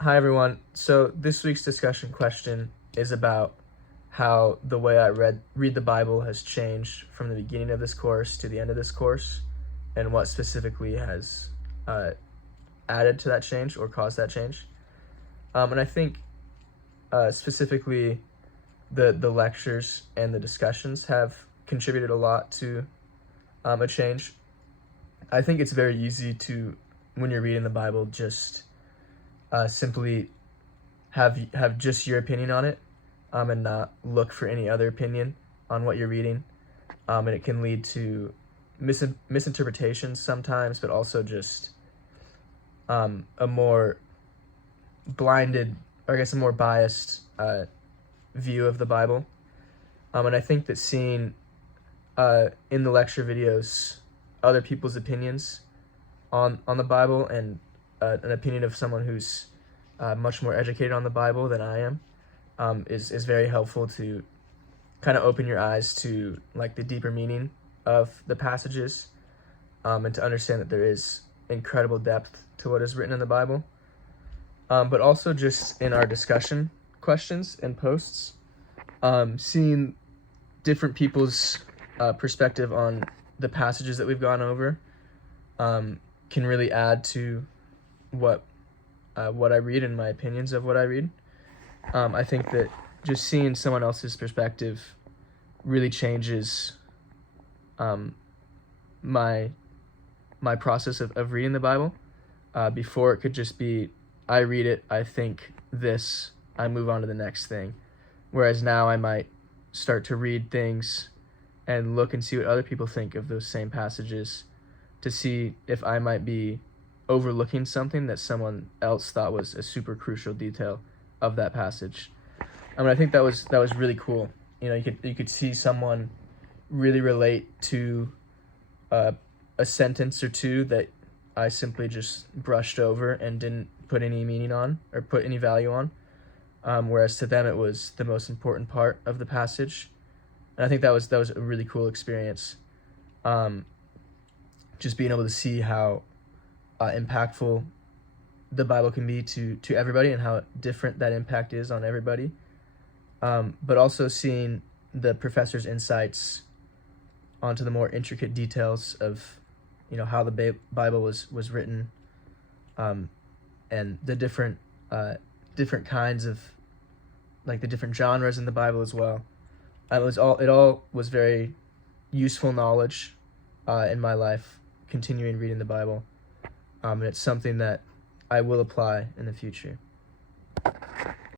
Hi everyone. So this week's discussion question is about how the way I read the Bible has changed from the beginning of this course to the end of this course, and what specifically has added to that change or caused that change. And I think specifically the lectures and the discussions have contributed a lot to a change. I think it's very easy to, when you're reading the Bible, just simply have just your opinion on it, and not look for any other opinion on what you're reading, and it can lead to misinterpretations sometimes, but also just a more blinded, or I guess a more biased view of the Bible. And I think that seeing in the lecture videos other people's opinions on the Bible, and an opinion of someone who's much more educated on the Bible than I am, is very helpful to kind of open your eyes to like the deeper meaning of the passages, and to understand that there is incredible depth to what is written in the Bible. But also just in our discussion questions and posts, seeing different people's perspective on the passages that we've gone over can really add to what I read and my opinions of what I read. I think that just seeing someone else's perspective really changes my process of reading the Bible. Before, it could just be, I read it, I think this, I move on to the next thing. Whereas now I might start to read things and look and see what other people think of those same passages, to see if I might be overlooking something that someone else thought was a super crucial detail of that passage. I think that was really cool. You could see someone really relate to a sentence or two that I simply just brushed over and didn't put any meaning on or put any value on, whereas to them it was the most important part of the passage. And I think that was a really cool experience. Just being able to see how impactful the Bible can be to everybody, and how different that impact is on everybody. But also seeing the professor's insights onto the more intricate details of, how the Bible was written, and the different kinds of, like, the different genres in the Bible as well. It all was very useful knowledge in my life, continuing reading the Bible. And it's something that I will apply in the future.